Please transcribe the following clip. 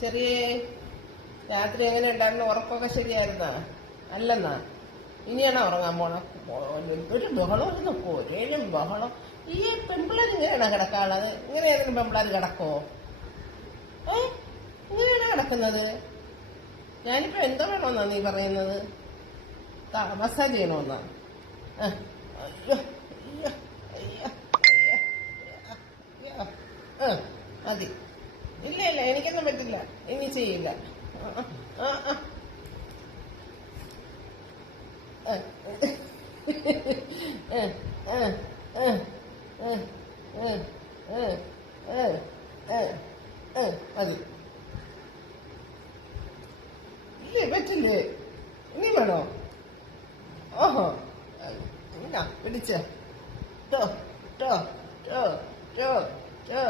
ചെറിയ രാത്രി എങ്ങനെ ഉണ്ടായിരുന്നു? ഉറക്കമൊക്കെ ശരിയായിരുന്നാ? അല്ലെന്നാ? ഇനിയാണോ ഉറങ്ങാൻ പോണം? ഒരു ബഹളം നോക്കോ, ഒരേലും ബഹളം. ഈ പെമ്പിള്ളേർ ഇങ്ങനെയാണോ കിടക്കാനുള്ളത്? ഇങ്ങനെയായിരുന്നു പെമ്പിള്ളേർ കിടക്കോ? ഇങ്ങനെയാണോ കിടക്കുന്നത്? ഞാനിപ്പോ എന്തോ വേണമെന്നാ നീ പറയുന്നത്? മസാജ് ചെയ്യണമെന്നാ? അയ്യോ അയ്യോ അയ്യോ അയ്യോ അയ്യോ. മതി. ഇല്ല ഇല്ല, എനിക്കൊന്നും പറ്റില്ല, ഇനി ചെയ്യില്ല. മതി. ഇല്ലേ, പറ്റില്ലേ? ഇനി വേണോ? ഓഹോ, പിടിച്ച ടോ ടോ ടോ ടോ ടോ